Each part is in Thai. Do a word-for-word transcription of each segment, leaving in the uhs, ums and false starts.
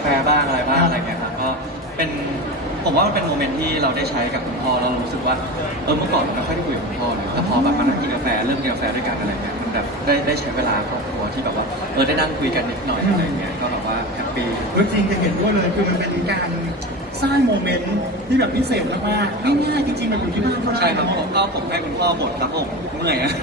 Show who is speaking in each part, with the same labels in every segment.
Speaker 1: บ้างอะไรบ้างอะไรเงี้ยครับก็เป็นผมว่ามันเป็นโมเมนต์ที่เราได้ใช้กับคุณพ่อแล้วรู้สึกว่าเออเมื่อก่อนเราไม่ค่อยได้คุยกับคุณพ่อเลยแต่พอแบบมานั่งกินกาแฟเริ่มกินกาแฟด้วยกันอะไรเงี้ยมันแบบได้ได้ใช้เวลาครอบครัวที่แบบว่าเออได้นั่งคุยกันนิดหน่อยอะไรเงี้ยก็แบบว่าแฮปปี้
Speaker 2: จริงจะเห็นด้วยเลยคือมันเป็นการสร้างโมเมนต์ที่แบบพิเศษมากๆง่ายๆจริงๆมันอยู่ที่บ้านก็ได้
Speaker 1: ใช่ครับผมก็ผมให้คุณพ่อหมดครับผมเมื่อยอะ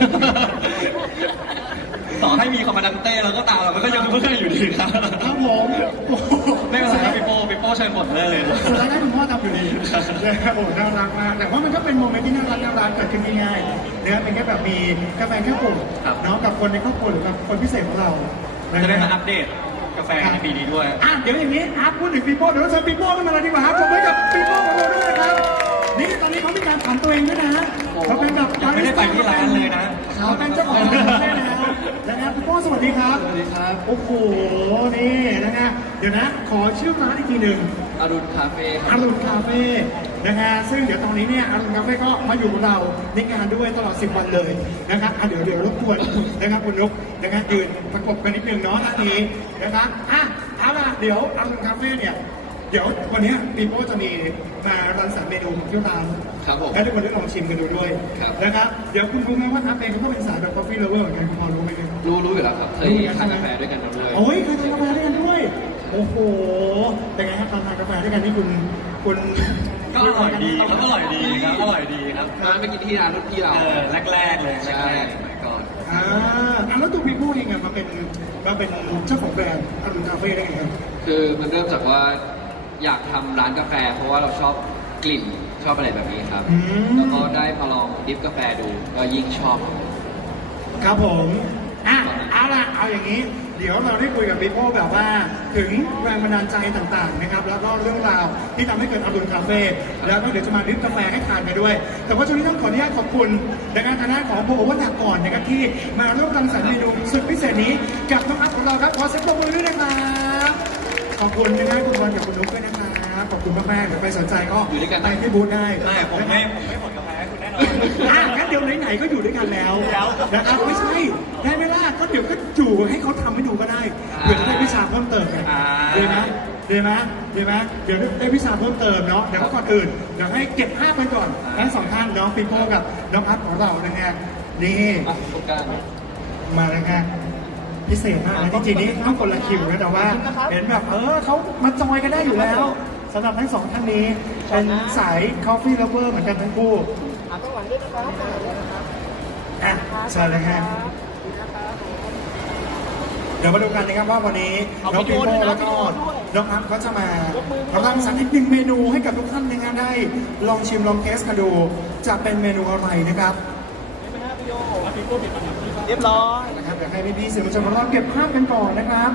Speaker 1: ต่อให้มีคอมมานดันเต้แล้วก็ตามเรามันก็ยังเมื่อยอยู่ดีครับ
Speaker 2: ครับผมโอ้โห
Speaker 1: ไม่เป็นไรครับพี่โป้พี่โป้เชิญหมดเลยเลย
Speaker 2: สุดท้ายได้คุณพ่อทำอยู่ดีนะครับโอ้น่ารักมากแต่ว่ามันก็เป็นโมเมนต์ที่น่ารักน่ารักเกิดขึ้นง่ายๆนะครับเป็นแค่แบบมีกาแฟแค่ปุ่มเนาะกับคนในครอบครัวหรือกับคนพิเศษของเรา
Speaker 1: จะได้มาอัปเดตกาแฟในปีนี้ด้วย
Speaker 2: อ่ะเดี๋ยวอย่างนี้อาร์ตพูดถึงปีโป้เดี๋ยวเราเชิญปีโป้ขึ้นมาเลยดีกว่าครับผมให้กับปีโป้ของเราด้วยนะครับนี่ตอนนี้เขามีการผ่านตัวเองด้วยนะเขาเป็นแบบ
Speaker 1: ยังไม่ได้ไปที่ร้านเลยนะ
Speaker 2: เขาเป็นเจ้าของร้านได้แล้วนะครับปีโป้สวัสดีครับ
Speaker 1: สวัสดีครับ
Speaker 2: โอ้โหนี่นะฮะเดี๋ยวนะขอชื่อร้านอีกทีหนึ่ง
Speaker 1: อรุณคาเฟ่ค
Speaker 2: อา
Speaker 1: รับ
Speaker 2: รุณคาเฟ่นะฮะซึ่งเดี๋ยวตอนนี้เนี่ยอารุณคาเฟ่ก็มาอยู่กับเราในงานด้วยตลอดสิบวันเลยนะครับอ่ะเดี๋ยวเดี๋ยวรบกวนนะครับคุณนุ๊กนะครับยืนประกบกันนิดนึงเนาะท่านนี้นะครับอ่ะเอาล่ะเดี๋ยวอารุณคาเฟ่เนี่ยเดี๋ยววันนี้ปีโป้จะมีมารังสรรค์เมนูที่ร้าน
Speaker 1: ครับผม
Speaker 2: ให้ทุกคนได้ลองชิมกันดูด้วย
Speaker 1: ครับ
Speaker 2: นะครับเดี๋ยวคุณรู้ไหมว่าทัพเองก็เป็นสายแบบ coffee lover เหมือนกันคุณพอรู้ไหมครับ
Speaker 1: รู้รู้อยู่แล้วครับเคยทานกาแฟด้วยกันด้วย
Speaker 2: โอ้ยเคยทานกาแฟด้วยกันด้วย โอ้โห เป็นไงครับตอนทานกาแฟด้วยกันนี่คุณคุณ
Speaker 1: ก็อร่อยดีครับอร่อยดีครับอร่อยดีครับ
Speaker 3: มาไปกินที่ร้านรุ่นพี่เรา
Speaker 1: เออแรกๆเลยแรกๆสมัยก่อน
Speaker 2: อ่าอ่ะแล้วตัวพี่พูดเองอะมาเป็นมาเป็นเจ้าของแบรนด์อารุณคาเฟ่ได้ไงครับ
Speaker 3: คือมันเริ่มจากว่าอยากทำร้านกาแฟ เพราะว่าเราชอบกลิ่นชอบอะไรแบบนี้ครับ
Speaker 2: อืม
Speaker 3: แล้วก็ได้มาลองดริฟกาแฟดูก็ยิ่งชอบ
Speaker 2: ครับผม อ่ะ เอาล่ะ เอาอย่างนี้ เดี๋ยวเราได้คุยกับพี่โป้แบบว่าถึงแรงบันดาลใจต่างๆนะครับ แล้วก็เรื่องราวที่ทำให้เกิดอารุณคาเฟ่ แล้วก็เดี๋ยวจะมาดริฟกาแฟให้ทานกันด้วย แต่ว่าช่วงนี้ต้องขออนุญาตขอบคุณนะครับทางด้านของโบวัฒนาก่อนนะครับที่มาร่วมรังสรรค์เมนูสุดพิเศษนี้กับน้องอัพของเราครับ ขอเสียงปรบมือด้วยนะครับขอบคุณนะครับคุณบอลกับคุณนุ๊กด้วยนะครับขอบคุณมากๆเดี๋ยวไปสนใจก็
Speaker 3: อยู่ด้วยกัน
Speaker 2: ไปที่บูธได้
Speaker 1: ไม่ผมไม่ผมไม่หมดกาแฟให้คุณแน่นอน
Speaker 2: อ่ะงั้นเดี๋ยวไหนๆก็อยู่ด้วยกันแล้วนะครับไม่ใช่ได้ไหมล่ะก็เดี๋ยวก็อยู่ให้เขาทำให้ดูก็ได้เผื่อจะได้วิชาเพิ่มเติมไง
Speaker 1: อ่า
Speaker 2: ดีไหมดีไหมดีไหมเดี๋ยวได้วิชาเพิ่มเติมเนาะเดี๋ยวก่อนอื่นเดี๋ยวให้เก็บภาพไปก่อนทั้งสองท่านน้องปีโป้กับน้องอัพของเรานะฮะนี่
Speaker 3: อ่ะโฟกัส
Speaker 2: มาเลยฮะพิเศษมากนะจริงๆนี่ต้องคนละคิวนะแต่ว่าเห็นแบบเออเขามาจอยกันได้อยู่แล้วสำหรับทั้งสองท่านนี้เป็นสาย coffee lover เหมือนกันทั้งคู่ อ่ะเชิญเลยฮะเดี๋ยวมาดูกันนะครับว่าวันนี้น้องปีโป้แล้วก็น้องอัพเขาจะมารังสรรค์อีกหนึ่งเมนูให้กับทุกท่านในงานได้ลองชิมลองเทสกันดูจะเป็นเมนูอะไรนะครับเรียบร้อยนะครับเดี๋ยวให้พี่ๆสื่อมวลชนของเราเก็บภาพกันก่อนนะครับ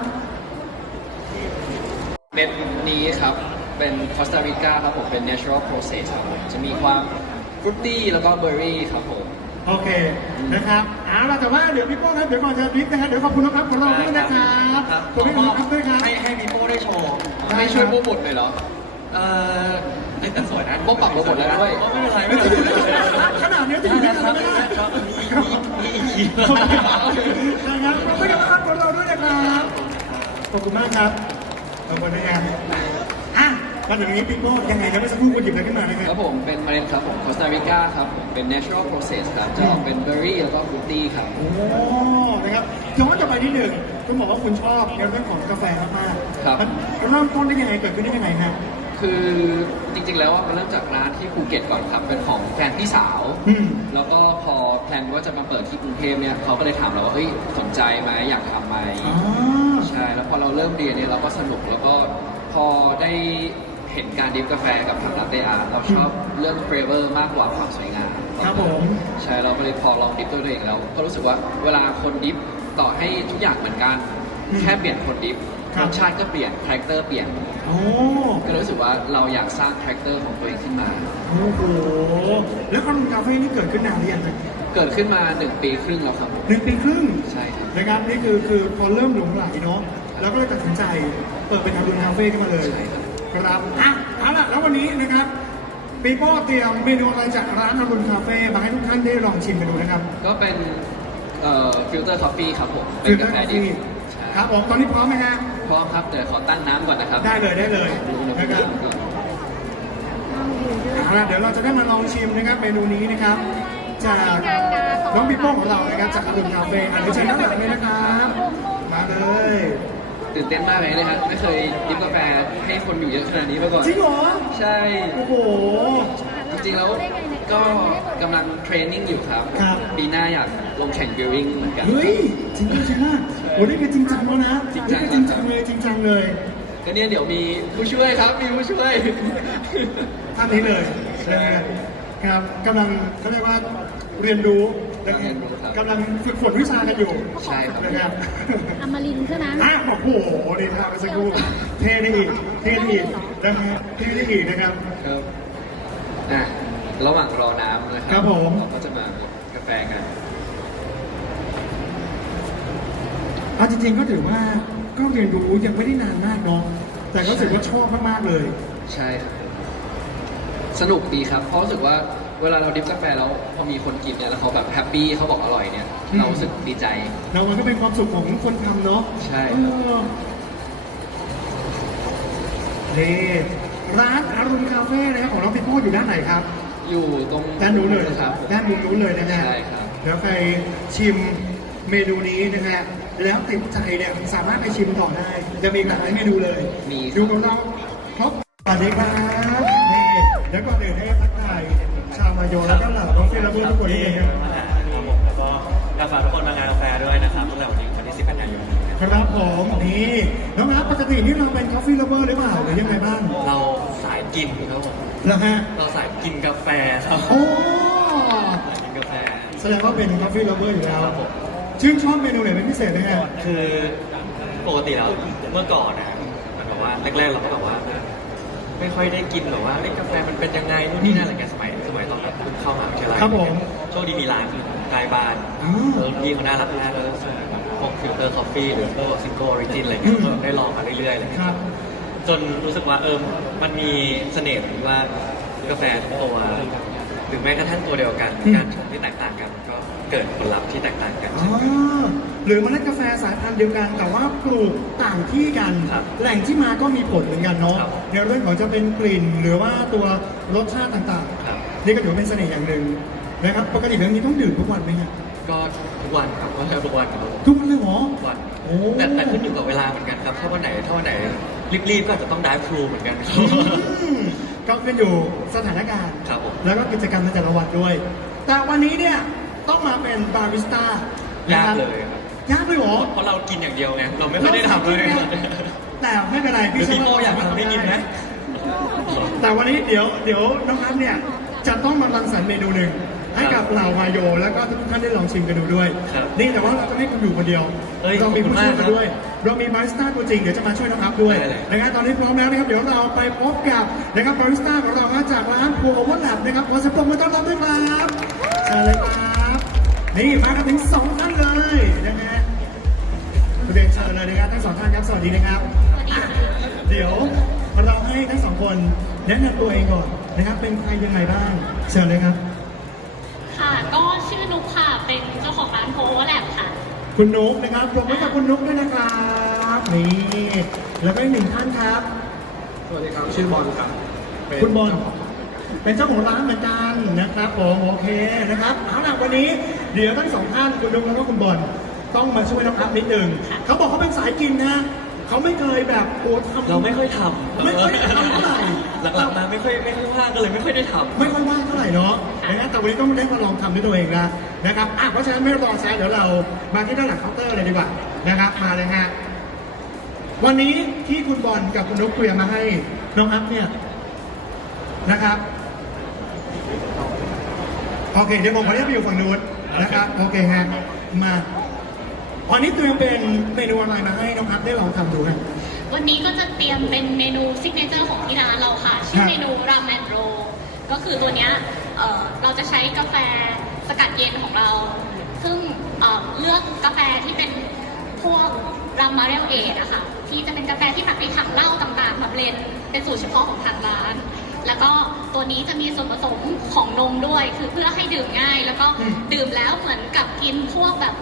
Speaker 3: เม็ดนี้ครับ เป็นคอสตาริกาครับผม เป็น natural process ครับผมจะมีความฟรุตตี้แล้วก็เบอร์รี่ครับผม
Speaker 2: โอเคนะครับเอาล่ะแต่ว่าเดี๋ยวพี่โป้ครับเดี๋ยวก่อนจะบิ๊กนะครับเดี๋ยวขอบคุณน้องอัพของเราด้วยนะครับขอบคุณน้องอัพด้วยครับ
Speaker 1: ให้ให้พี่โป้ได้โชว์
Speaker 3: ไม่ช่วยโปรโมทเลยเหรอ
Speaker 1: เอ่อเอ้ยแต่สวยนะ
Speaker 3: โป้ปรับโปรโมทแล้วด้วย
Speaker 1: ไม่เป็นไรไม่เป็นไร
Speaker 2: ขนาดนี้จะอยู่ด้วยกันไม่ได้
Speaker 1: ครับมีอีกที
Speaker 2: นะครับขอบคุณครับของเราด้วยนะครับขอบคุณมากครับขอบคุณนะครับอ่ะมาถึงนี้ปิ๊กโก้ยังไงนะเมื่อสักครู่คุณหยิบอะไรขึ้นมานะค
Speaker 3: ค
Speaker 2: รั
Speaker 3: รั
Speaker 2: บบ
Speaker 3: ผมเป็นเมล็ดครับผมคอสตาริกาครับผมเป็น natural process ครับจะออกเป็นเบอร์รี่แล้วก็ฟรุตตี้ครับ
Speaker 2: โอ้นะครับย้อนกลับไปนิดหนึ่งคุณบอกว่าคุณชอบในเรื่องของกาแฟมากๆ
Speaker 3: ครับ
Speaker 2: มันเริ่มต้นได้ยังไงเกิดขึ้นได้ยังไงครับ
Speaker 3: คือจริงๆแล้วว่ามันเริ่มจากร้านที่ภูเก็ตก่อนครับ เป็นของแฟนพี่สาว
Speaker 2: อืม
Speaker 3: แล้วก็พอแพลนว่าจะมาเปิดที่กรุงเทพเนี่ยเขาก็เลยถามเราว่าเฮ้ยสนใจไหมอยากทำไหม
Speaker 2: อ๋อ
Speaker 3: ใช่แล้วพอเราเริ่มเรียนเนี่ยเราก็สนุกแล้วก็พอได้เห็นการดริฟกาแฟกับทางลาเต้อาร์ตเราชอบเรื่องเฟรเวอร์มากกว่าความสวยงาม
Speaker 2: ครับผม
Speaker 3: ใช่เราก็เลยพอลองดริฟตัวเองแล้ว ก็รู้สึกว่าเวลาคนดริฟต่อให้ทุกอย่างเหมือนกัน
Speaker 2: อืม
Speaker 3: แค่เปลี่ยนคนดริฟ
Speaker 2: ครั
Speaker 3: ร
Speaker 2: บ
Speaker 3: สชาติก็เปลี่ยนคาแรคเตอร์เปลี่ยน
Speaker 2: โอ้
Speaker 3: ก็เลยรู้สึกว่าเราอยากสร้างคาแรคเตอร์ของตัวเองขึ้นมา
Speaker 2: โอ้โหแล้วความคาเฟ่นี่เกิดขึ้นนานหรือยังครับ
Speaker 3: เกิดขึ้นมาหนึ่งปีครึ่งแล้วครับ
Speaker 2: หนึ่งปีครึ่ง
Speaker 3: ใช่ครับ
Speaker 2: นะครับนี่คือคือพอเริ่มหลงไหลเนาะแล้วก็เลยตัดสินใจเปิดเป็นอารุณคาเฟ่ขึ้นมาเลย
Speaker 3: ใช่ครับ
Speaker 2: ครับอ่ะเอาล่ะแล้ววันนี้นะครับปีโป้เตรียมเมนูอะไรจากร้านอารุณคาเฟ่มาให้ทุกท่านได้ลองชิมกันดูนะครับ
Speaker 3: ก็เป็นเอ่อฟิลเตอร์คอฟฟี่ครับผม เป็นกาแฟดิบใช่
Speaker 2: ครับผมตอนนี้พร้อมไหมฮะ
Speaker 3: พร้อมครับเดี๋ยวขอตั้งน้ำก่อนนะครับ
Speaker 2: ได้เลยได้เลย
Speaker 3: ดูอุณหภู
Speaker 2: นะ
Speaker 3: มิ
Speaker 2: ครับ
Speaker 3: น้ำก่อน
Speaker 2: เอาล่ะเดี๋ยวเราจะได้มาลองชิมนะครับเมนูนี้นะครับ จากน้องปีโป้ของเรานะครับจากอรุณคาเฟ่อันนี้เชิญด้านหลังเลยนะครับมาเลย
Speaker 3: ตื่นเต้นมากเลยนะครับไม่เคยดริฟกาแฟให้คนอยู่เยอะขนาดนี้มาก่อน
Speaker 2: จริงเหรอ
Speaker 3: ใช่
Speaker 2: โอ้โห
Speaker 3: จริงๆแล้วก็กำลังเทรนนิ่งอยู่ครับ
Speaker 2: ครับ
Speaker 3: ปีหน้าอยากลงแข่งบิลลิ่งเหมือนกัน
Speaker 2: เฮ้ยจริงจริงมากโอ้นี่คือจริงจังแล้วนะ
Speaker 3: จริงจั
Speaker 2: นี่
Speaker 3: ง
Speaker 2: คือจริงจังเลยจริงจังเลย
Speaker 3: ก็เนี่ยเดี๋ยวมีผู้ช่วยครับมีผู้ช่วย
Speaker 2: ท่านนี้เลยนะครับครับกำลังเขาเรียกว่าเรียนรู้นะค
Speaker 3: เรี
Speaker 2: รั
Speaker 3: ย
Speaker 2: บ
Speaker 3: นรู้ครับ
Speaker 2: กำลังฝึกฝนวิชากันอยู่
Speaker 3: ใช่ครับ
Speaker 2: นะครับ
Speaker 4: อมรินทร์ใช่ไหม
Speaker 2: อ่ะโอ้โหนี่ทางไปสักครู่เท่ได้อีกเท่ได้อีกนะครับเท่ได้อีกนะครับ
Speaker 3: ครับอ่ะระหว่างรอน้ำนะครั
Speaker 2: ครับผม
Speaker 3: เราก็จะมาบดกาแฟกัน
Speaker 2: เอาจริงๆก็ถือว่าก็เรียนรู้ยังไม่ได้นานมากเนาะแต่ก็รู้สึกว่าชอบมากๆเลย
Speaker 3: ใช่ครับสนุกดีครับเพราะรู้สึกว่าเวลาเราดริฟกาแฟแล้วพอมีคนกินเนี่ยแล้วเขาแบบแฮปปี้เขาบอกอร่อยเนี่ย
Speaker 2: อืม
Speaker 3: เรารู้สึกดีใจ
Speaker 2: แล้วมันก็เป็นความสุขของคนทำเนาะ
Speaker 3: ใช่
Speaker 2: เออนี่ร้านอรุณคาเฟ่นะครับของน้องพี่โป้อยู่ด้านไหนครับ
Speaker 3: อยู่ตรง
Speaker 2: ด้านนู้นเลย
Speaker 3: ครับ
Speaker 2: ด้านนู้นเลยนะฮะ
Speaker 3: ใช่ครับ
Speaker 2: เดี๋ยวใครชิมเมนูนี้นะฮะแล้วติดใจเนี่ยสามารถไปชิมต่อได้ จะมีหลากหลายเมนูเลย
Speaker 3: มี
Speaker 2: ดูกับเราครบสวัสดีครับนี่เดี๋ยวก่อนอื่นให้ทักทายชาวมาโยแล้วก็เหล่าน้องเฟรนและเพื่อนทุกคนด้วยนะครับ
Speaker 5: ครับผมแล้วก็อยากฝากทุกคนมางานกาแฟด้วยนะครับตั้งแต่วันนี้วันที่สิบกันยายนนี้นะครับ
Speaker 2: ครับผมนี่น้องนัทปกตินี่เราเป็น coffee lover หรือเปล่าหรือยังไงบ้าง
Speaker 5: เราสายกินครับผม
Speaker 2: แล้วฮะ
Speaker 5: เราสายกินกาแฟครับ
Speaker 2: โอ้
Speaker 5: สายกินกาแฟ
Speaker 2: แสดงว่าเป็น coffee lover อยู่แล้ว
Speaker 5: ครับผม
Speaker 2: ชื่นชอบเมนูไหนเป็นพิเศษไหมฮะ
Speaker 5: คือปกติแล้วเมื่อก่อนนะมันแบบว่าแรกๆเราก็แบบว่า ไม่ค่อยได้กินแบบว่าเอ้ยกาแฟมันเป็นยังไงนู่นนี่นั่นอะไรเงี้ยสมัยสมัยตอนแบบเพิ่งเข้ามหาวิทยาลัย
Speaker 2: ครับผม
Speaker 5: โชคดีมีร้านอยู่ใกล้บ้าน
Speaker 2: อ๋อ
Speaker 5: เออพี่เขาน่ารักมากแล้วส่งแบบพวกฟิลเตอร์คอฟฟี่หรือพวกซิงเกิลออริจินอะไรเงี้ย
Speaker 2: อืม
Speaker 5: ก็ได้ลองมาเรื่อยๆอะไร
Speaker 2: ค
Speaker 5: เงี้ย
Speaker 2: รับ
Speaker 5: จนรู้สึกว่าเออมันมีเสน่ห์ที่ว่ากาแฟทุกตัวหรือแม้กระทั่งตัวเดียวกัน
Speaker 2: อืม
Speaker 5: การชงที่แตกต่างกัน ก็เกิดผลลัพธ์ที่แตกต่างกัน
Speaker 2: อ๋อหรือเมล็ดกาแฟสายพันธุ์เดียวกัน แต่ว่าปลูกต่างที่กัน
Speaker 5: ครับ
Speaker 2: แหล่งที่มาก็มีผลเหมือนกันเนาะ
Speaker 5: ครับ
Speaker 2: ในเรื่องของจะเป็นกลิ่นหรือว่าตัวรสชาติต่าง
Speaker 5: ครับ
Speaker 2: ๆ นี่ก็ถือว่าเป็นเสน่ห์อย่างหนึ่งนะครับปกติเรื่องนี้ต้องดื่มทุกวันไหมฮะ
Speaker 5: ก็ทุกวันครับก็แทบทุกวันครับ
Speaker 2: ทุกวันเลยเหรอ
Speaker 5: ทุกวัน
Speaker 2: โอ้
Speaker 5: แต่แต่ขึ้นอยู่กับเวลาเหมือนกันครับถ้าวันไหนถ้าวันไหนรีบๆก็อาจจะต้องดิฟทรูเหมือนกันครับ
Speaker 2: อืมก็ขึ้นอยู่สถานการณ์
Speaker 5: ครับผม
Speaker 2: แล้วก็กิจกรรมในแต่ละวันด้วย แต่วันนี้เนี่ยต้องมาเป็นบาริสต้านะ
Speaker 5: ยาก
Speaker 2: ครับ
Speaker 5: เลยครับ
Speaker 2: ยากเลยเหรอ
Speaker 5: เพราะเรากินอย่างเดียวไงเราไม่ค่อยได้ทำเลย
Speaker 2: แต่ไม่เป็นไร
Speaker 5: หรือ
Speaker 2: เชื่
Speaker 5: พี่โป้
Speaker 2: ว่
Speaker 5: อยากทำให้กินไหม
Speaker 2: แต่วันนี้เดี๋ยวเดี๋ยวน้องอัพเนี่ยจะต้องมารังสรรค์เมนูหนึ่งให้กับเหล่าวายโย แล้วก็ทุกท่านได้ลองชิมกันดูด้วย
Speaker 5: ครับ
Speaker 2: นี่แต่ว่าเราจะไม่คุณอยู่คนเดียว
Speaker 5: เอ้ย
Speaker 2: เรามีผู้ช่วย
Speaker 5: ขอบคุณมากครั
Speaker 2: มา
Speaker 5: บ
Speaker 2: ด้วย เรามีบาริสต้าตัวจริงเดี๋ยวจะมาช่วยน้องอัพด้วย
Speaker 5: ได้เลย
Speaker 2: นะครับตอนนี้พร้อมแล้วนะครับเดี๋ยวเราไปพบกับนะครับบาริสต้าของเรามาจากร้านพัวโอเวอร์แลบนะครับขอเสียงปรบมือต้อนรับด้วยครับเชิญเลยครับนี่มากันถึงสองท่านเลยนะฮะเรียนเชิญเลยนะครับทั้งสองท่านครับสวัสดีนะครับอ่ะเดี๋ยวเราให้ทั้งสองคนแนะนำตัวเองก่อนนะครับเป็นใครยังไงบ้างเชิญเลยครับ
Speaker 4: ค่ะ ก็ชื่อนุกค่ะ เป็นเจ้าของร้านโพแลบค่ะ
Speaker 2: คุณนุ๊กนะครับปรบมือกับคุณนุ๊กด้วยนะครับนี่แล้วก็อีกหนึ่งท่านครับ
Speaker 3: สวัสดีครับชื่อบอลครับเป็น
Speaker 2: คุณบอลเป็นเจ้าของร้านเหมือนกันนะครับผมโอเคนะครับเอาล่ะวันนี้เดี๋ยวทั้งสองท่านคุณนุ๊กแล้วก็คุณบอลต้องมาช่วยน้องอัพนิดหนึ่งเขาบอกเขาเป็นสายกินนะเขาไม่เคยแบบโอ้ทำ
Speaker 5: เราไม่ค่อยทำ
Speaker 2: ไม่ค่อยทำเท่าไหร่
Speaker 5: หลักๆมาไม่ค่อยไม่ค่อยว่างก็เลยไม่ค่อยได้ทำ
Speaker 2: ไม่ค่อยว่างเท่าไหร่เนาะนะแต่วันนี้ต้องได้มาลองทำด้วยตัวเองแล้วนะครับอ่ะเพราะฉะนั้นไม่รอช้าเดี๋ยวเรามาที่ด้านหลังเคาน์เตอร์เลยดีกว่านะครับมาเลยฮะวันนี้ที่คุณบอลกับคุณนุ๊กคุยมาให้น้องอัพเนี่ยนะครับโอเคเดี๋ยวผมขออนุญาตไปอยู่ฝั่งนู้นนะครับโอเคฮะมาวันนี้เตรียมเป็นเมนูอะไรมาให้น้องอัพได้ลองทำดูครับ
Speaker 4: วันนี้ก็จะเตรียมเป็นเมนูซิกเนเจอร์ของที่ร้านเราค่ะ ชื่อเมนูรามแอนโรก็คือตัวเนี้ยเอ่อเราจะใช้กาแฟสกัดเย็นของเรา ซึ่งเอ่อเลือกกาแฟที่เป็นพวกรามมาเรลเอทอะค่ะที่จะเป็นกาแฟที่หมักในถังเหล้าต่างๆมาเบลนด์เป็นสูตรเฉพาะของทางร้าน แล้วก็ตัวนี้จะมีส่วนผสมของนมด้วย คือเพื่อให้ดื่มง่าย แล้วก็
Speaker 2: อืม
Speaker 4: ดื่มแล้วเหมือนกับกินพวกแบบ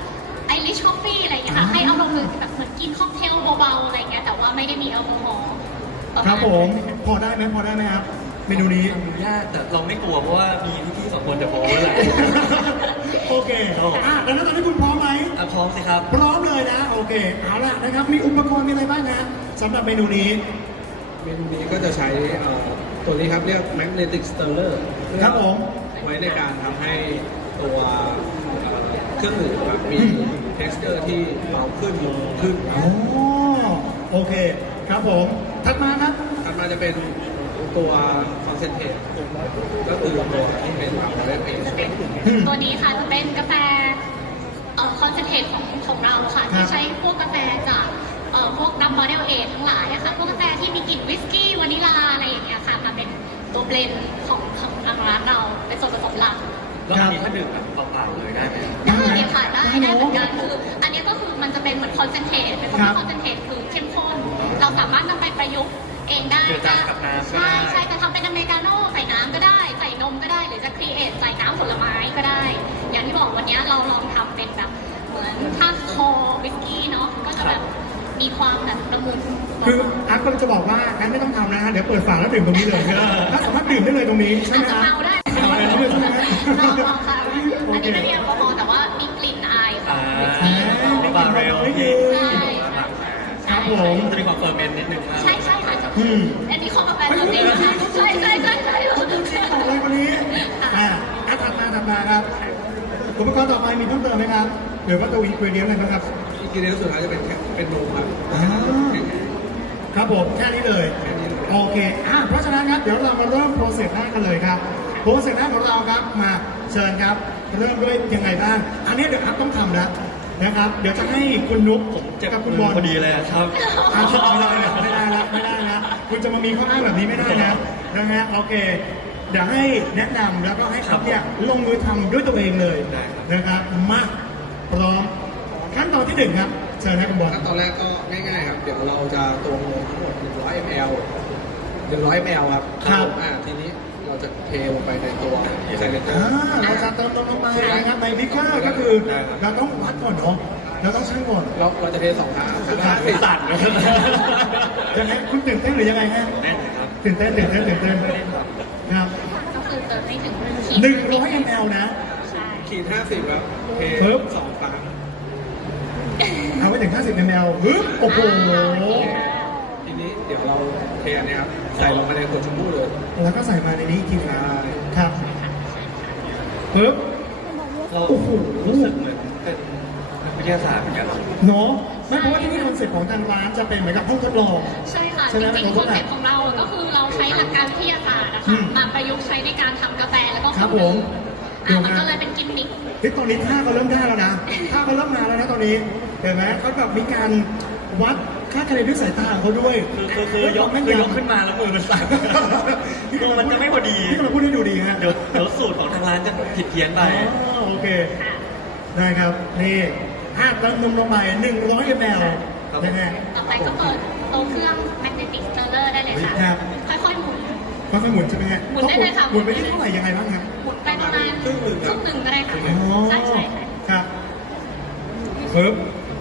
Speaker 4: ไอริชคอฟฟี่อะไรอย่างเงี้ยค่ะให้อารมณ์แบบเหมือนกินค็อกเทลเบาๆอะไรอย่างเงี้ยแต่ว่าไม่ได้มีแอลกอฮอล์ประ
Speaker 2: ค
Speaker 4: มา
Speaker 2: รั
Speaker 4: ณ
Speaker 2: บผม พอได้ไหมพอได้ไหมครับ เมนูนี้
Speaker 5: ทำยากแต่เราไม่กลัวเพราะว่ามีพี่ๆสองคนจะโพสต์แหละ
Speaker 2: โอเคอ่ะแล้วตอนนี้คุณพร้อมไหม
Speaker 5: อ่ะพร้อมสิครับ
Speaker 2: พร้อมเลยนะ โอเค เอาล่ะนะครับ มีอุปกรณ์มีอะไรบ้างนะสำหรับเมนูนี้
Speaker 6: เมนูนี้ก็จะใช้เอ่อตัวนี้ครับเรียก magnetic stirrer
Speaker 2: ครับผม
Speaker 6: ไว้ในการทำให้ตัวเอ่อเครื่องดื่มครับมี texture ที่เบาขึ้นลงขึ้นครั
Speaker 2: อ๋
Speaker 6: บ
Speaker 2: อ โอเค ครับผม ถัดมาครับ
Speaker 6: ถัดมาจะเป็นตัว concentrate ก็คือตัวที่เป็นแบบ red age
Speaker 4: จะเป็นตัวนี้ค่ะจะเป็นกาแฟคอนเซนเทรตของของเราค่ะ
Speaker 2: ครับ
Speaker 4: ที่ใช้พวกกาแฟจากเอ่อพวกดับมอเดลเอททั้งหลายอะค่ะพวกกาแฟที่มีกลิ่นวิสกี้วานิลาอะไรอย่างเงี้ยค่ะมาเป็นตัวเบลนด์ของของทางร้านเราเป็นส่วนผสมหลัก
Speaker 5: แล้วอันนี้ถ้าดื่มแบบเปล่าๆเลยได้ไหม
Speaker 4: ได้ค่ะได้ได้เหมือนกันคืออันนี้ก็คือมันจะเป็นเหมือนคอนเซนเทรตเป็นค
Speaker 2: ครับ
Speaker 4: อนเซนเทรตคือเข้มข้นเราสามารถนำไปประยุกต์เองได้
Speaker 5: เจือจางกับน้ำก็
Speaker 4: ใช่
Speaker 5: ได้
Speaker 4: ใช่จะทำเป็นอเมริกาโน่ใส่น้ำก็ได้ ใส่นมก็ได้ หรือจะครีเอทใส่น้ำผลไม้ก็ได้ อย่างที่บอกวันนี้เราลองทำเป็นแบบเหมือนถ้าคอวิสกี้เนาะก็จะแบบมีความแบบละมุน
Speaker 2: คืออาร์ตก็จะบอกว่างั้นไม่ต้องทำนะฮะ เดี๋ยวเปิดฝาแล้วดื่มตรงนี้เลยถ้าสามารถดื่มได้เลยตรงนี้ใช่
Speaker 4: อา
Speaker 2: ไห
Speaker 4: จ
Speaker 2: ม
Speaker 4: จะ
Speaker 2: ครับ
Speaker 4: เมาได้
Speaker 2: เอาไปเลยใช่ไหมครับ
Speaker 4: ลองลองค่ะ
Speaker 2: โอ
Speaker 4: อัน
Speaker 2: เค
Speaker 4: นี้ไม่มีแอลกอฮอล์แต่ว่ามีกลิ่นอายของ
Speaker 5: อ่า
Speaker 4: วิสกี้
Speaker 5: บาร์เรลที่
Speaker 4: ใช่
Speaker 2: ครับผม
Speaker 5: จะมีความเฟอร์เมนต์นิดนึงครับ
Speaker 4: ใช่ใช่ค่ะ
Speaker 2: อืม
Speaker 4: อันนี้ของกาแฟตัวเองนะคะใช่ใช่ใช่ใช่
Speaker 2: อะไรวันนี้ อ่าอ่ะถัดมาถัดมาครับ อุปกรณ์ต่อไปมีเพิ่มเติมไหมครับ หรือว่าตัวอินกรีเดียนอะไรบ้างครับ
Speaker 6: อีกทีเดียวสุดท้ายจะเป็นแค่เป็นนมครับ
Speaker 2: อ่า ครับผมแค่นี้เลย โอเค อ่ะเพราะฉะนั้นครับเดี๋ยวเรามาเริ่มโปรเซสแรกกันเลยครับโปรเซสแรกของเราครับมาเชิญครับ เริ่มด้วยยังไงบ้าง อันนี้เดี๋ยวครับต้องทำแล้วนะครับ เดี๋ยวจะให้คุณนุ๊ก
Speaker 5: เจ็บ
Speaker 2: กับคุณ
Speaker 5: มื
Speaker 2: บ
Speaker 5: อ
Speaker 2: อล
Speaker 5: พอดีเลยอะครับ
Speaker 2: อ่ะไม่ได้นะไม่ได้นะไม่ได้นะคุณจะมามีข้ออ้างแบบนี้ไม่ได้นะนะฮะโอเค เดี๋ยวให้แนะนำแล้วก็ให้ครับเนี่ยลงมือทำด้วยตัวเองเลย
Speaker 5: ได้ครับ
Speaker 2: นะครับมาพร้อมขั้นตอนที่หนึ่งครับเชิญนะคุณบอล
Speaker 6: ขั้นตอนแรกก็ง่ายๆครับ เดี๋ยวเราจะตวงนมทั้งหมดหนึ่งร้อยมิลลิลิตรหนึ่งร้อยมิลลิลิตรครับ
Speaker 2: ครับ
Speaker 6: อ่าทีนี้เราจะเทลงไปในตัวไซเลนเตอ
Speaker 2: อ่า
Speaker 6: ร์
Speaker 2: เราจะเติมนมลงไปนะครับในบิ๊กเกอร์ก็คือเราต้องวัดก่อนเนาะเราต้องชั่งก่อน
Speaker 6: เราเราจะเทสองครั้ง
Speaker 2: สุดท้าย
Speaker 5: สั่นเลย
Speaker 2: ยังไงคุณตื่นเต้นหรือยังไงฮะ
Speaker 5: แน่นครับ
Speaker 2: ตื่นเต้นตื่นเต้นตื่นเต้นครับ
Speaker 4: ก็คือเติมให้ถึงขีด
Speaker 2: หนึ่งร้อยมลนะ
Speaker 4: ใช่
Speaker 6: ขีดห้าสิบครับเท
Speaker 2: ปึ๊บ
Speaker 6: สองครั้ง
Speaker 2: เอาไว้ถึงห้าสิบมลฮึบโอ้โห
Speaker 6: ทีนี้เดี๋ยวเราเทอันนี้ครับใส่ลงไปในขวดชมพู่เลย
Speaker 2: แล้วก็ใส่มาในนี้อีกทีนะครับปึ๊บ
Speaker 5: เรา
Speaker 2: โอ้โห
Speaker 5: รู้สึกเหมือนเป็นนักวิทยาศาสตร์เหมือนกัน
Speaker 2: เนาะไม่เพราะว่าที่นี่คอนเซ็ปต์ของทางร้านจะเป็นเหมือนกับห้องทดลอง
Speaker 4: ใช่ค่ะ
Speaker 2: ใช่
Speaker 4: จ
Speaker 2: ไหม
Speaker 4: ริงๆคอนเซ็ปต์ของเราก็คือเราใช้หลักการวิทยาศาสตร์นะ
Speaker 2: อื
Speaker 4: คะ
Speaker 2: ม
Speaker 4: มาประยุกต์ใช้ในการทำกาแฟแล้วก็
Speaker 2: ครับผม
Speaker 4: อ่ะมันก็เลยเป็นกิมมิค
Speaker 2: เฮ้ยตอนนี้ท่าเขาเริ่มได้แล้วนะท่าเขาเริ่มมาแล้วนะตอนนี้เห็นไหมเขาแบบมีการวัดค่าคะแนนด้วยสายตาของเขาด้วย
Speaker 5: คือคือคือยกคือยกขึ้นมาแล้วมือมันสั่นคือมันจะไม่พอดี
Speaker 2: ที่กำลังพูดให้ดูดีฮะ
Speaker 5: เดี๋ยวเดี๋ยวสูตรของทางร้านจะผิดเพี้ยนไป
Speaker 2: อ๋อโอเค
Speaker 4: ค่ะ
Speaker 2: ได้ครับนี่ห้าเติมนมลงไปหนึ่งร้อยมล
Speaker 5: ครับ
Speaker 2: นะฮะ
Speaker 4: ต่อไปก็เปิดตัวเครื่อง magnetic stirrer ได้เลยค่ะ
Speaker 2: ครับ
Speaker 4: ค่อยๆหมุน
Speaker 2: ค่อยๆหมุนใช่ไหมฮะ
Speaker 4: หมุนได้เลยค่ะ
Speaker 2: หมุนไปที่เท่าไหร่ยังไงบ้างครับ
Speaker 4: หมุนไปประมาณ
Speaker 6: ครึ่งหนึ่งครับ
Speaker 4: ครึ่งหนึ่งก็ได้ค่ะ
Speaker 2: อ๋อ
Speaker 4: ใช่ใช่ใช่
Speaker 2: ครับปึ๊บ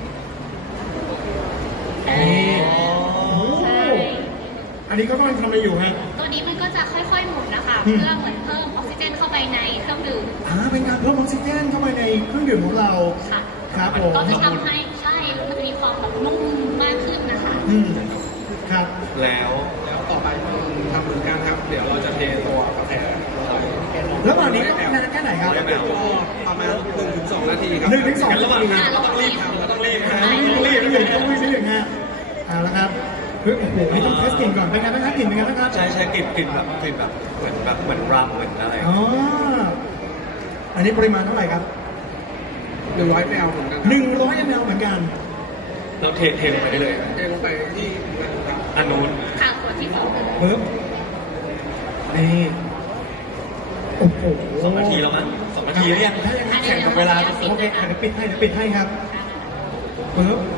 Speaker 4: เอ
Speaker 2: นี่
Speaker 4: อ
Speaker 2: โอ้
Speaker 4: ใช่
Speaker 2: อันนี้ก็กำลังทำอะไรอยู่ฮะ
Speaker 4: ตัวนี้มันก็จะค่อยๆหมุนนะคะ
Speaker 2: อืม
Speaker 4: เพื่อเหมือนเพิ่มออกซิเจนเข้าไปในเครื่องดื่ม
Speaker 2: อ่าเป็นการเพิ่มออกซิเจนเข้าไปในเครื่องดื่มของเรา
Speaker 4: ค่ะ
Speaker 2: ครับผม
Speaker 4: ก็จะทำให้ใช่มันจะมีความแบบนุ่มมากขึ้นนะคะ
Speaker 2: อืมครับ
Speaker 5: แล้ว
Speaker 6: แล้วต่อไปทำเหมือนกันครับ เดี๋ยวเราจะเทตัวกาแฟลงไป
Speaker 2: แล้วตอนนี้ต้องนานแค่ไหนครับ
Speaker 6: ก็ประมาณหนึ่งถึงสองนาทีครับ
Speaker 2: หนึ่งถึงสอง
Speaker 5: งั้นระหว่าง
Speaker 2: นา
Speaker 5: ทาง
Speaker 2: ที
Speaker 5: เราต้องรีบทำเราต้องรีบ
Speaker 2: อ่า
Speaker 5: ทำ
Speaker 2: ต้องรีบต้องรีบต้องรีบต้องรีบฮะเอาละครับเฮ้ยโอ้โหนี่ต้องเทสกลิ่นก่อนเป็นไงบ้างครับกลิ่นเป็นไงบ้างครับ
Speaker 5: ใช่ใช่กลิ่นกลิ่นแบบกลิ่นแบบเหมือนแบบเหมือนรัมเหมือนอะไร
Speaker 2: อ๋ออันนี้ปริมาณเท่าไหร่ครับ
Speaker 6: หนึ่งร้อยมิลลิลิตรเหมือนกัน
Speaker 2: หนึ่งร้อยมลเหมือนกัน
Speaker 5: เราเทเทลงไปได้เลย
Speaker 6: เทลงไปที่ครับ
Speaker 5: อันนู้น
Speaker 4: ค่ะขวดที่สอง
Speaker 2: ปึ๊บนี่โอ้โห
Speaker 5: สองนาทีแล้วมั้งสองนาทีหรือยังแข่งกับเวลาสุ
Speaker 2: โอ
Speaker 5: ด
Speaker 2: เคเดี๋ยวปิดให้เดี๋ยวปิดให้ครับปึ๊บ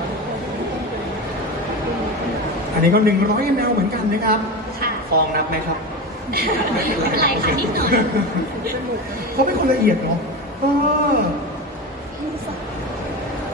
Speaker 2: อันนี้ก็หนึ่งร้อยมลเหมือนกันนะครับ
Speaker 4: ค่ะ
Speaker 5: ๆฟองนับไหมครับ
Speaker 4: ไม่เป็นไรค่ะนิดหน่อย
Speaker 2: เขาเป็นคนละเอียดเนาะเออ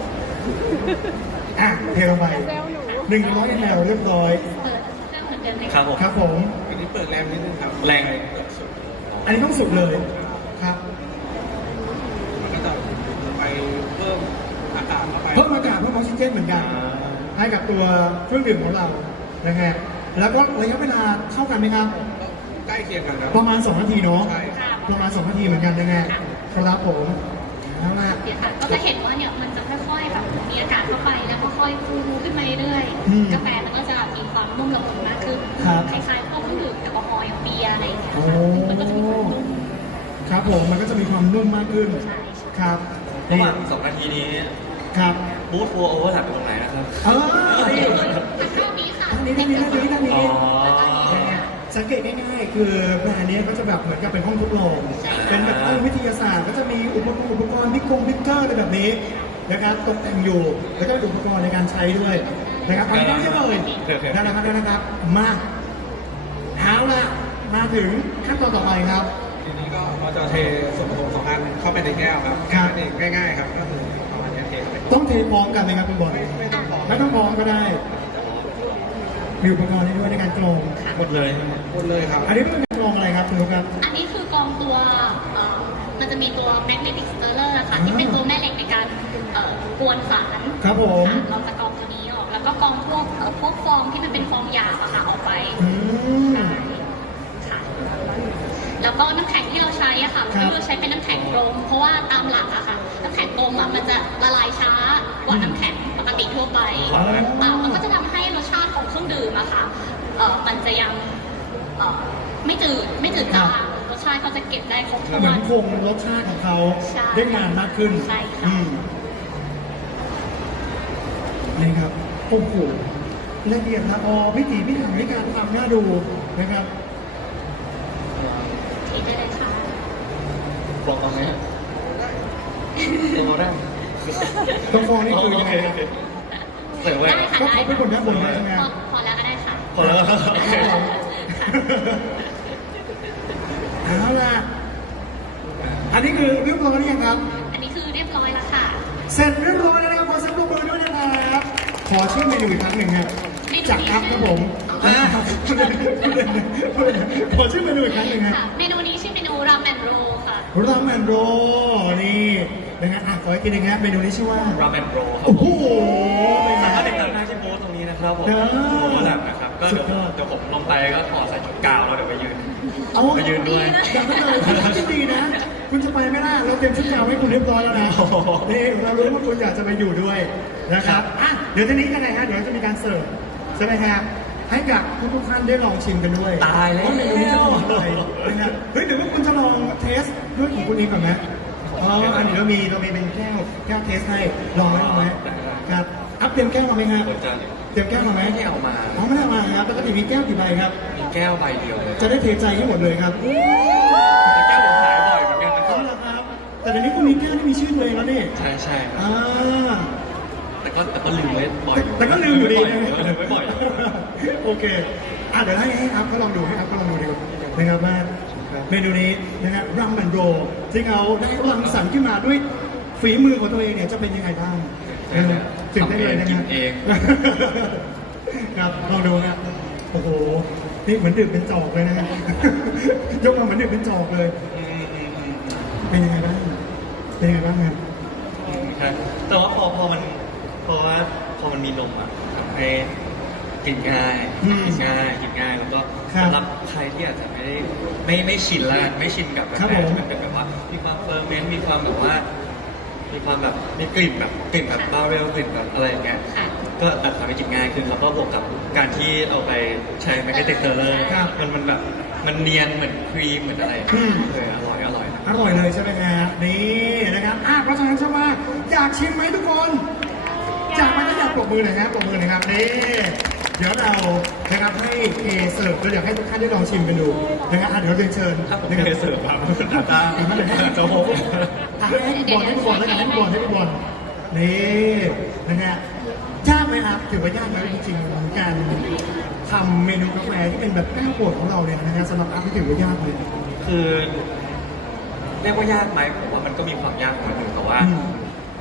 Speaker 2: อ่ะเทลงไปหนึ่งร้อยมลเรียบร้อย
Speaker 4: เปิดเครื่องเหมือนเดิมไหม
Speaker 5: ครับผม
Speaker 2: ครับผม
Speaker 6: อันนี้เปิดแรงนิดนึงครับ
Speaker 5: แรง
Speaker 6: เปิดสุด
Speaker 2: อันนี้ต้องสุดเลยครับ
Speaker 6: มันก็จะไปเพิ่มอากาศเข้าไป
Speaker 2: เพิ่มอากาศเพิ่มออกซิเจนเหมือนกัน ให้กับตัวเครื่องดื่มของเรานะฮะแล้วก็ระยะเวลาเท่ากันไหมครับ
Speaker 6: ใกล้เคียงกันครับ
Speaker 2: ประมาณสองนาทีเนาะ
Speaker 6: ใช่
Speaker 4: ค่ะ
Speaker 2: ประมาณสองนาทีเหมือนกันนะฮะครับผมเอาละ
Speaker 4: เดี๋ยวค่ะก็จะเห็นว่าเนี่ยมันจะค่อยๆแบบมีอากาศเข้าไปแล้วก็ค่อยฟูขึ้นมาเรื่อย
Speaker 2: อืม
Speaker 4: ๆกาแฟมันก็จะมีความนุ่มละมุนมากขึ้น
Speaker 2: ครับ
Speaker 4: คล้ายๆพวกเครื่องดื่มแอลกอฮอล์อย่างเบียร์อะไรอย่างเงี้ย
Speaker 2: โอ้
Speaker 4: มันก็จะมีความนุ่ม
Speaker 2: ครับผมมันก็จะมีความนุ่มมากขึ้น
Speaker 4: ใช่
Speaker 2: ครับ
Speaker 5: ระหว่างสองนาทีนี้
Speaker 2: ครับ
Speaker 5: บูธฟัวโอเวอร์แลปไปตรงไหนนะครับ
Speaker 2: เออนี่
Speaker 4: ทางด้านนี้ค่ะ
Speaker 2: ด้านนี้ด้านนี้ด้านนี้ด้านนี้
Speaker 5: อ๋อ
Speaker 2: สังเกตง่ายๆ คือแบรนด์นี้ก็จะแบบเหมือนกับเป็นห้องทดลอง เป็นแบบห้องวิทยาศาสตร์ก็จะมีอุปกรณ์อุปกรณ์มิกงมิกเกอร์อะไรแบบนี้นะครับตกแต่งอยู่ แล้วก็อุปกรณ์ในการใช้ด้วยนะครับอันนี้ไม่ใช่เลยนั่นแหละครับนั่นแหละครับ มาเอาละมาถึงขั้นตอนต่อไปครับ
Speaker 6: ทีนี้ก็เราจะเทส่วนผสมสองอันเข้าไปในแก้วครับ
Speaker 2: ครับ
Speaker 6: แค่นั้นเองง่ายๆครับก็คือประมาณนี้เทเข้าไป
Speaker 2: ต้องเทพร้อมกันไหมครับคุณบอล
Speaker 6: ไม่ต้องพอ
Speaker 2: ไม่ต้องพร้อมก็ได้มีอุปกรณ์ให้ด้วยในการกรอง
Speaker 5: หมดเลย
Speaker 6: หมดเลยครับ
Speaker 2: อันนี้เป็นการกรองอะไรครับคุณลูกครับ
Speaker 4: อันนี้คือกองตัวเอ่อมันจะมีตัว magnetic stirrer อะค่ะที่เป็นตัวแม่เหล็กในการเอ่อกวนสาร
Speaker 2: ครับผม
Speaker 4: ค่ะเราจะกรองตัวนี้ออก แล้วก็กรองพวกเอ่อพวกฟองที่มันเป็นฟองหยาบอะค่ะออกไป
Speaker 2: อืม
Speaker 4: ใช่ค่ะ แล้วก็น้ำแข็งที่เราใช้อะค่ะ
Speaker 2: ครับ
Speaker 4: เราเลือกใช้เป็นน้ำแข็งกลม เพราะว่าตามหลักอะค่ะ น้ำแข็งกลมอะมันจะละลายช้ากว่าน้ำแข็งปกติทั่วไป
Speaker 2: อ๋อ
Speaker 4: อ่ามันก็จะทำให้รสชาติของเครื่องดื่มอะค่ะเอ่อมันจะยังเอ่อไม่จืดไม่จืดจางรสชาติเขาจะเก็บได้ครบถ้
Speaker 2: เหมื
Speaker 4: ว
Speaker 2: อน
Speaker 4: น
Speaker 2: คงรสชาติของเขา
Speaker 4: ใช่
Speaker 2: ได้นานมากขึ้น
Speaker 4: ใช่ค่ะ
Speaker 2: อืมนี่ครับโอ้โหละเอียดละออพิถีพิถันในการทำน่าดูนะครับ
Speaker 4: ทีได้เลยค่ะ
Speaker 5: ลองตรงไหมเราได้
Speaker 2: ตรงฟองนี่คือยังไงครับ
Speaker 5: เสร็จไว้
Speaker 4: ได้ค่ะ
Speaker 2: ก็
Speaker 4: ได้
Speaker 2: เขาเป็นคนด้านบนใช่ไหม
Speaker 4: พอพอแล้วก็ได้ค่ะ
Speaker 5: พอแล้วโอเค
Speaker 2: เอาล่ะอันนี้คือเรียบร้อยหรือยังครับ
Speaker 4: อันนี้คือเรียบร้อยแล้วค่ะ
Speaker 2: เสร็จเรียบร้อยแล้วนะครับขอเสียงปรบมือด้วยนะครับ ขอชื่อเมนูอีกครั้งหนึ่งครับจากอัพครับผมอ่าขอชื่อเมนูอีกครั้งหนึ่งครับ
Speaker 4: ค่ะ เมนูนี้ชื่อเมนูราเมนโรค่ะ
Speaker 2: รามแอนโรนี่นะครับอ่ะขออีกทีหนึงครับเมนูนี้ชื่อว่า
Speaker 5: ราเมนโรครับ
Speaker 2: โอ้โห
Speaker 5: สามารถติดตามได้ที่บูธตรงนี้นะครับผม
Speaker 2: เออ
Speaker 5: โอ้โหแลบนะครับ ก็เดี๋ยว
Speaker 2: สุดยอด
Speaker 5: เดี๋ยวผมลงไปก็ขอใส่ชุดกาวแล้วเดี๋ยวไปยืน
Speaker 2: เอา
Speaker 5: ไปยืนด้วย
Speaker 2: อยากไปเลยคุณทำที่ดีนะ คุณจะไปไม่ได้เราเตรียมชุดกาวให้คุณเรียบร้อยแล้วนะ
Speaker 5: โอ้โห
Speaker 2: นี่เรารู้ว่าคุณอยากจะไปอยู่ด้วยนะครับอ่ะเดี๋ยวทีนี้ยังไงฮะเดี๋ยวจะมีการเสิร์ฟใช่ไหมฮะให้กับทุกๆท่านได้ลองชิมกันด้วย
Speaker 5: ตายแล้ว
Speaker 2: ว่าเมนูนี้จะเป็นอะไรนะครับเฮ้ยเดี๋ยวว่าคุณจะลองเทสด้วยของคุณเองก่อนไหมอ๋ออันนี้เรามีเรามีเป็นแก้วแก้วเทสให้ลองไหมลองไหมครับอัพเตรียมแก้วมาไหมครับ
Speaker 5: ผมจะ
Speaker 2: เตรียมแก้วมาไหม
Speaker 5: ไม่ได้เอามา
Speaker 2: อ๋อไม่ได้เอามาครับปกติมีแก้วกี่ใบครับ
Speaker 5: มีแก้วใบเดียวเลย
Speaker 2: จะได้เทใจให้หมดเลยครับ
Speaker 5: แต่แก้วผมหายบ่อยเหมือนกันนะค
Speaker 2: เอา
Speaker 5: รับ
Speaker 2: ละครับ แต่เดี๋ยวนี้คุณมีแก้วที่มีชื่อตัวเองแล้วนี่
Speaker 5: ใช่ใช่ครับ
Speaker 2: อ่า
Speaker 5: แต่ก็แต่ก็ลืมไว้บ่อย
Speaker 2: แต่ก็ลืมอยู่ดี
Speaker 5: บ่อย
Speaker 2: นะ
Speaker 5: ลืมไว้บ่อย
Speaker 2: โอเคอ่ะเดี๋ยวให้ให้อัพเขาลองดูให้อัพเขาลองดูดีกว่านะครับว่าเมนูนี้นะครับรัมแอนโรที่เขาได้รังสรรค์ขึ้นมาด้วยฝีมือของตัวเองเนี่ยจะเป็นยังไงบ้างตื่นเต้นเลยนะค
Speaker 5: กิ
Speaker 2: รั
Speaker 5: น
Speaker 2: บ
Speaker 5: เอง
Speaker 2: ครับลองดูครับโอ้โหนี่เหมือนดื่มเป็นจอกเลยนะฮะ ยกมาเหมือนดื่มเป็นจอกเลย
Speaker 5: อืมอืมอืม
Speaker 2: เป็นยังไงบ้างเป็นยังไงบ้างครับ
Speaker 5: อืมครับแต่ว่าพอพอมันเพราะว่าพอมันมีนมอ่ะทำให้กินง่าย
Speaker 2: อืม
Speaker 5: กินง่ายกินง่ายแล้วก็
Speaker 2: ครับ
Speaker 5: สำหรับใครที่อาจจะไม่ได้ไม่ไม่ชินละกันไม่ชินกับกา
Speaker 2: ครับ
Speaker 5: แฟ
Speaker 2: ผม
Speaker 5: ที่มันเป็นแบบว่า มีความเฟอร์เมนต์มีความแบบว่า มีความแบบมีกลิ่นแบบกลิ่นแบบบาเรลกลิ่นแบบอะไรอย่างเงี้ย
Speaker 4: ค่ะ
Speaker 5: ก็อาจทำให้กินง่ายขึ้นแล้วก็บวกกับการที่เอาไปใช้แมกเนติกเตอร์เลอร์
Speaker 2: ครับ
Speaker 5: มันมันแบบมันเนียนเหมือนครีมเหมือนอะไร
Speaker 2: อืม
Speaker 5: เอออร่อยอร่อยนะ
Speaker 2: อร่อยเลยใช่ไหมฮะนี่นะครับอ่ะเพราะฉะนั้นใช่ไหมอยากชิมไหมทุกคนอยากไหมก็อยากปรบมือหน่อยครับปรบมือหน่อยครับนี่เดี๋ยวเรานะครับให้เอเสิร์ฟแล้วเดี๋ยวให้ทุกท่านได้ลองชิมกันดูนะครับอ่ะเดี๋ยวเรียนเชิญ
Speaker 5: ถ้าผม
Speaker 2: นะค
Speaker 5: ไม่
Speaker 2: รับ
Speaker 5: ได้เสิร์ฟครับอาจารย์จะโห
Speaker 2: อ่ะให้บอลให้บอลแล้วกันให้บอลให้บอลนี่นะฮะยากไหมครับถือว่ายากไหมจริงๆการทำเมนูกาแฟที่เป็นแบบแก้วโปรดของเราเนี่ยนะฮะสำหรับอัพที่ถือว่ายากเลย
Speaker 5: คือเรียกว่ายากไหมผมว่ามันก็มีความยากของมันอยู่แต่ว่า
Speaker 2: อืม
Speaker 5: ท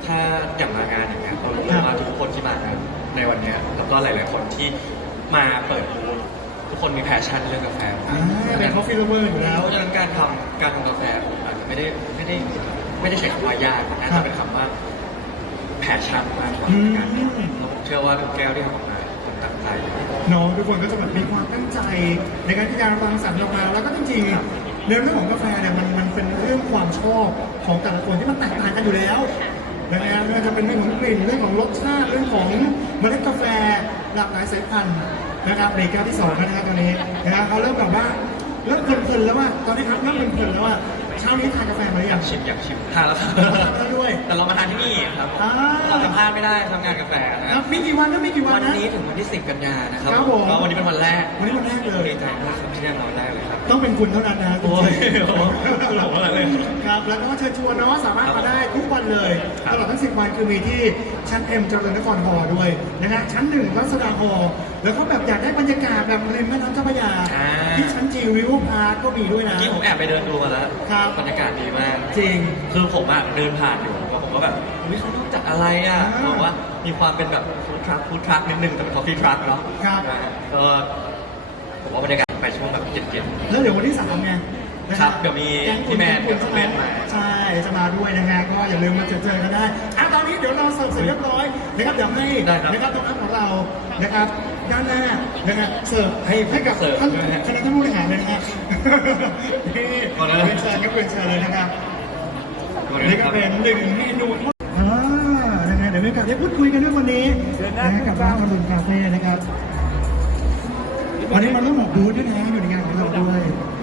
Speaker 5: ถ้าอย่างมางานอย่างเงี้ยเรารู้ว่าทุกคนที่มางานในวันเนี้ยแล้วก็หลาย ๆ คนที่มาเปิดบูธทุกคนมีแพชชั่นเรื่องกาแฟ
Speaker 2: อ่าเป็น coffee lover อยู่แล้ว
Speaker 5: เพราะฉะนั้นการทำการทำกาแฟผมอาจจะไม่ได้ไม่ได้ไม่ได้ใช้คำว่ายากนะแต่เป็นคำว่าแพชชั่นมากกว่าในการทำแล้วผมเชื่อว่าทุกแก้วที่ทำออกมาผมตั้งใจ
Speaker 2: เนาะทุกคนก็จะแบบมีความตั้งใจในการที่จะรังสรรค์ออกมาแล้วก็จริงๆในเรื่องของกาแฟเนี่ยมันมันเป็นเรื่องความชอบของแต่ละคนที่มันแตกต่างกันอยู่แล้วนะครับไม่ว่าจะเป็นเรื่องของกลิ่นเรื่องของรสชาติเรื่องของเมล็ดกาแฟหลากหลายสายพันธุ์นะครับในแก้วที่สองนะครับตอนนี้นะครับเขาเริ่มแบบว่าเริ่มเพลินๆแล้วว่าตอนนี้ครับเริ่มเพลินๆแล้วว่าเช้านี้ทานกาแฟมาหรือยัง
Speaker 5: ชิมอยากชิมทานแล้วครับ
Speaker 2: ทานด้วย
Speaker 5: แต่เรามาทานที่นี่ครับผม
Speaker 2: อ่า
Speaker 5: เราจะพลาดไม่ได้ทำงานกาแฟนะค
Speaker 2: ค
Speaker 5: รั
Speaker 2: รั
Speaker 5: บบ
Speaker 2: มีกี่วันนะมีกี่วั
Speaker 5: วัน น
Speaker 2: นะ
Speaker 5: นี้ถึงวันที่สิบกันยายนนะครับ
Speaker 2: ครับผม
Speaker 5: ก็วันนี้เป็นวันแรก
Speaker 2: วันนี้วันแรกเลย
Speaker 5: ดีใจมากครับที่ได้มาวันแรกเลยครับ
Speaker 2: ต้องเป็นคุณเท่านั้นนะ
Speaker 5: โอ้ยหลงอะไรเลย
Speaker 2: ครับแล้วก็เชิญชวนเนาะสามารถมาได้ทุกวันเลย
Speaker 5: ครับ
Speaker 2: ตลอดทั้งสิบวันคือมีที่ชั้นเอ็มเจริญนครฮอลล์ด้วยนะฮะชั้นหนึ่งรัชดาฮอลล์แล้วก็แบบอยากได้บรรยากาศแบบริมแม่น้ำเจ้าพระยา
Speaker 5: อ่า
Speaker 2: ที่ชั้นจีวิวพาร์คก็มีด้วยนะ
Speaker 5: เมื่อกี้ผมแอบไปเดินดูมาแล้ว
Speaker 2: ครับ
Speaker 5: บรรยากาศดีมาก
Speaker 2: จริง
Speaker 5: คือผมอะเดินผ่านอยู่ผมก็แบบอุ้ยเขารู้จักอะไรอะ
Speaker 2: อ่า
Speaker 5: บอกว่ามีความเป็นแบบฟู้ดทรัคฟู้ดทรัคนิดนึงแต่เป็นคอฟฟี่ทรัคเนาะ
Speaker 2: ครับ
Speaker 5: นะฮะก็ผมว่าบรรยากาศไปช่วงแบบเย็น
Speaker 2: แล้วเดี๋ยววันที่สามไงนะฮะ
Speaker 5: ครับเดี๋ยวมี
Speaker 2: แก๊ง
Speaker 5: พี่แมนกับน้องเบนมา
Speaker 2: ใช่จะมาด้วยนะฮะก็อย่าลืมมาเจอเจอกันได้อ่ะตอนนี้เดี๋ยวเราเสิร์ฟเสร็จเรียบร้อยนะครับเดี๋ยวให้
Speaker 5: ได้ครับ
Speaker 2: นะครับตรงอัพของเรานะครับด้านหน้านะฮะเสิร์ฟให้ให้กับ
Speaker 5: เสิร์ฟ
Speaker 2: ท่าน
Speaker 5: ด้วยนะฮะ
Speaker 2: คณะท่านผู้บริหารเลยนะฮะนี่
Speaker 5: ขอบคุณนะ
Speaker 2: เป็นเชิญครับเป็นเชิญเลยนะครับ
Speaker 5: ๆวัน
Speaker 2: นี่
Speaker 5: นี้
Speaker 2: ก็
Speaker 5: ครับ
Speaker 2: เป็นหนึ่งเมนูอ่านะฮะเดี๋ยวมีโอกาสได้พูดคุยกันด้วยวันนี้นะฮะกับร้านอรุณคาเฟ่นะครับวันนี้มาร่วมออกบูธด้วยนะอยู่ในงานของเราด้วย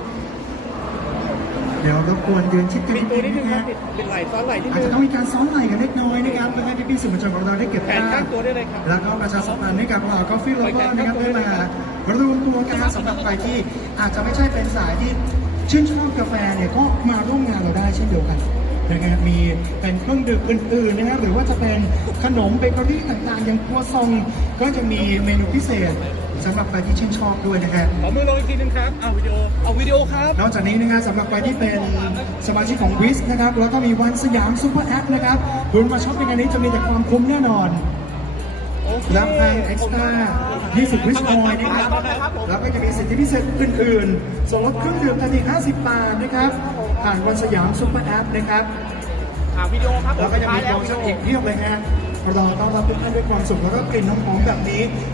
Speaker 2: เดี๋ยวรบกวนยืนชิดกันนิดนึงนะฮะ
Speaker 6: เป็นไหลซ้อนไหลที่
Speaker 2: อาจจะต้องมีการซ้อมไหล่กันเล็กน้อยนะครับเพื่อให้พี่ๆสื่อมวลชนของเราได้เก็บ
Speaker 6: แขนข้างตัวได้เลยครับ
Speaker 2: แล้วก็ประชาสัมพันธ์ให้กับเหล่ากาแฟโลเวอร์นะครับได้มารวมตัวกันสำหรับใครที่อาจจะไม่ใช่เป็นสายที่ชื่นชอบกาแฟเนี่ยก็มาร่วมงานเราได้เช่นเดียวกันนะครับมีเป็นเครื่องดื่มอื่นๆนะครับหรือว่าจะเป็นขนมเบเกอรี่ต่างๆอย่างครัวซองก็จะมีเมนูพิเศษสำหรับใครที่ชื่นชอบด้วยนะครับ
Speaker 6: ขอมือลงอีกทีนึงครับ เอาวิดีโอ เอาวิดีโอครับ
Speaker 2: นอกจากนี้นะครับสำหรับใครที่เป็นสมาชิกของวิสนะครับแล้วก็มีวันสยามซูเปอร์แอปนะครับคุณมาช็อปในงานนี้จะมีแต่ความคุ้มแน่นอนรับทางเอ็กซ์ตร้ายี่สิบวิสคอยนะครับแล้วก็จะมีสิทธิพิเศษอื่นๆส่วนลดเครื่องดื่มทันทีห้าสิบบาทนะครับผ่านวันสยามซูเปอร์แอปนะครับ
Speaker 6: อ่าวิดีโอครับ
Speaker 2: แล้วก็จะมีโปรโมชั่นอีกเพียบเลยฮะเราต้อนรับทุกท่านด้วยความสุขแล้วก็กลิ่นหอมๆแบบนี้